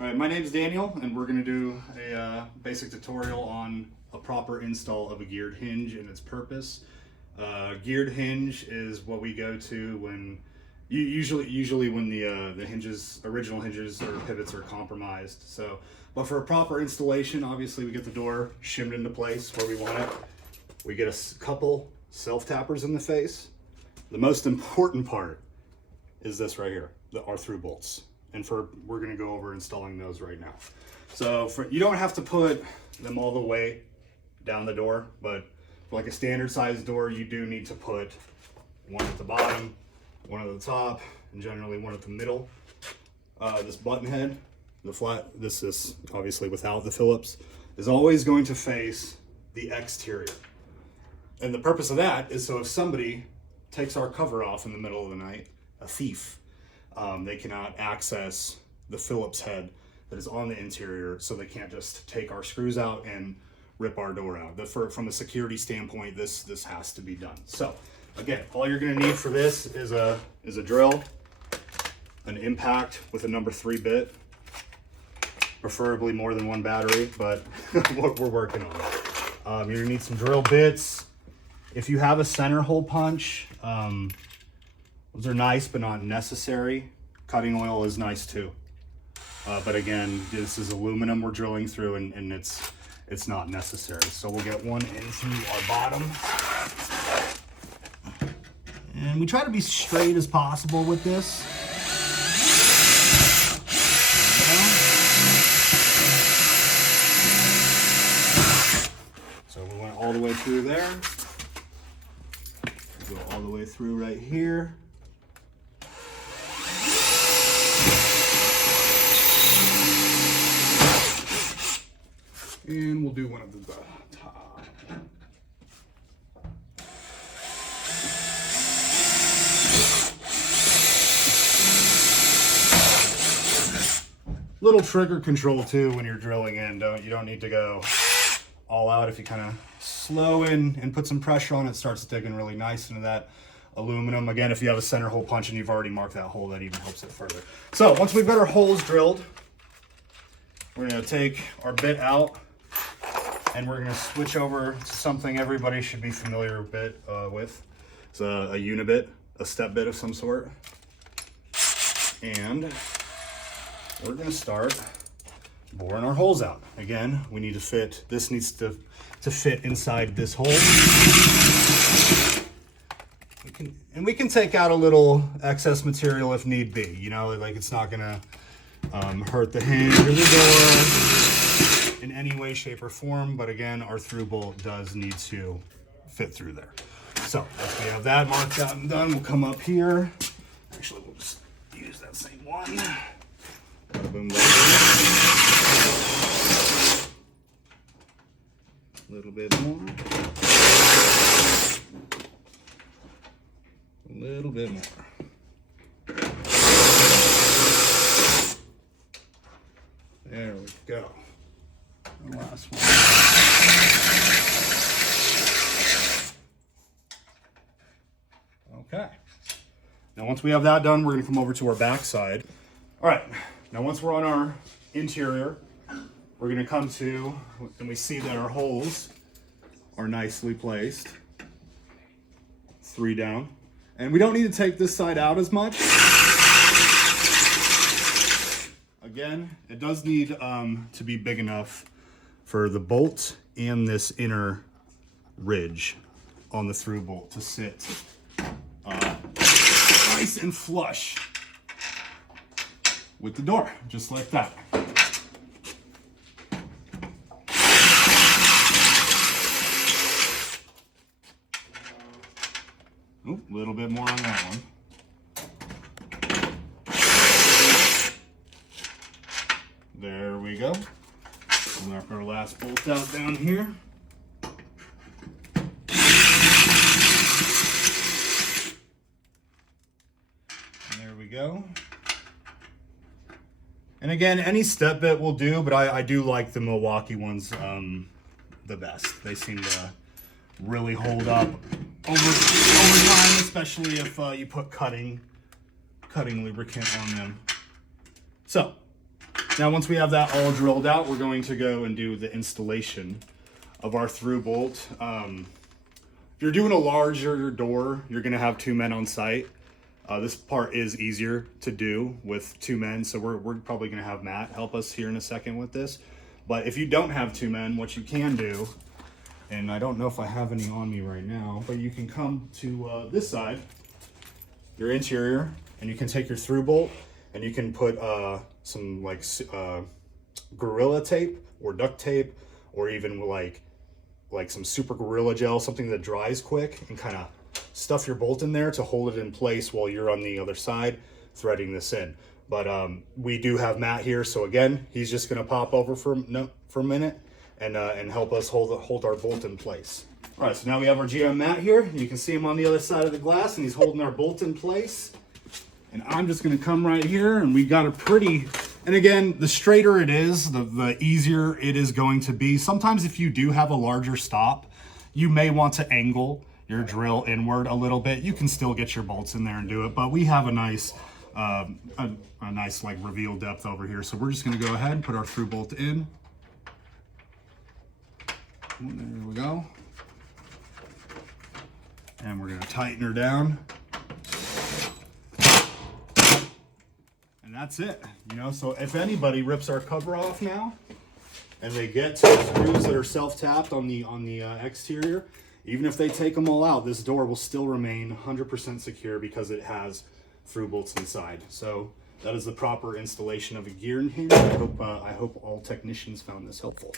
All right, my name's Daniel, and we're going to do a basic tutorial on a proper install of a geared hinge and its purpose. Geared hinge is what we go to when usually when the original hinges or pivots are compromised. So, but for a proper installation, obviously we get the door shimmed into place where we want it. We get a couple self tappers in the face. The most important part is this right here, our through bolts. And we're gonna go over installing those right now. So you don't have to put them all the way down the door, but for like a standard size door, you do need to put one at the bottom, one at the top, and generally one at the middle. This button head, this is obviously without the Phillips, is always going to face the exterior. And the purpose of that is so if somebody takes our cover off in the middle of the night, a thief, they cannot access the Phillips head that is on the interior, so they can't just take our screws out and rip our door out. From a security standpoint, this has to be done. So again, all you're going to need for this is a drill, an impact with a number 3 bit, preferably more than one battery, but what we're working on. You're going to need some drill bits. If you have a center hole punch, those are nice, but not necessary. Cutting oil is nice too. But again, this is aluminum we're drilling through, and it's not necessary. So we'll get one into our bottom. And we try to be straight as possible with this. So we went all the way through there. Go all the way through right here. And we'll do one at the top. Little trigger control too when you're drilling in. You don't need to go all out. If you kind of slow in and put some pressure on it, starts digging really nice into that aluminum. Again, if you have a center hole punch and you've already marked that hole, that even helps it further. So once we've got our holes drilled, we're going to take our bit out, and we're going to switch over to something everybody should be familiar with. It's a unibit, a step bit of some sort. And we're going to start boring our holes out. Again, we need to fit, this needs to fit inside this hole. We can take out a little excess material if need be. You know, like it's not going to hurt the hinge or the door in any way, shape, or form, but again, our through bolt does need to fit through there. So once we have that marked out and done, we'll come up here. Actually, we'll just use that same one. Bada boom, bada boom. A little bit more. A little bit more. There we go. The last one. Okay. Now once we have that done, we're going to come over to our back side. All right. Now once we're on our interior, we're going to come to, and we see that our holes are nicely placed. 3 down. And we don't need to take this side out as much. Again, it does need to be big enough for the bolt and this inner ridge on the through bolt to sit nice and flush with the door, just like that. A little bit more on that one. There we go. We'll knock our last bolt out down here. And there we go. And again, any step bit will do, but I do like the Milwaukee ones the best. They seem to really hold up over time, especially if you put cutting lubricant on them. So Now, once we have that all drilled out, we're going to go and do the installation of our through bolt. If you're doing a larger door, you're going to have 2 men on site. This part is easier to do with 2 men, so we're probably going to have Matt help us here in a second with this. But if you don't have 2 men, what you can do, and I don't know if I have any on me right now, but you can come to this side, your interior, and you can take your through bolt and you can put some like Gorilla tape or duct tape, or even like some super Gorilla gel, something that dries quick, and kind of stuff your bolt in there to hold it in place while you're on the other side threading this in. But we do have Matt here, so again, he's just going to pop over for a minute and help us hold our bolt in place. All right, so now we have our GM Matt here. You can see him on the other side of the glass, and he's holding our bolt in place. And I'm just going to come right here, and we got a pretty. And again, the straighter it is, the easier it is going to be. Sometimes if you do have a larger stop, you may want to angle your drill inward a little bit. You can still get your bolts in there and do it, but we have a nice nice like reveal depth over here. So we're just going to go ahead and put our through bolt in. And there we go. And we're going to tighten her down. And that's it, you know. So if anybody rips our cover off now and they get to the screws that are self-tapped on the exterior, even if they take them all out, this door will still remain 100% secure because it has through bolts inside. So that is the proper installation of a gear hinge. I hope all technicians found this helpful.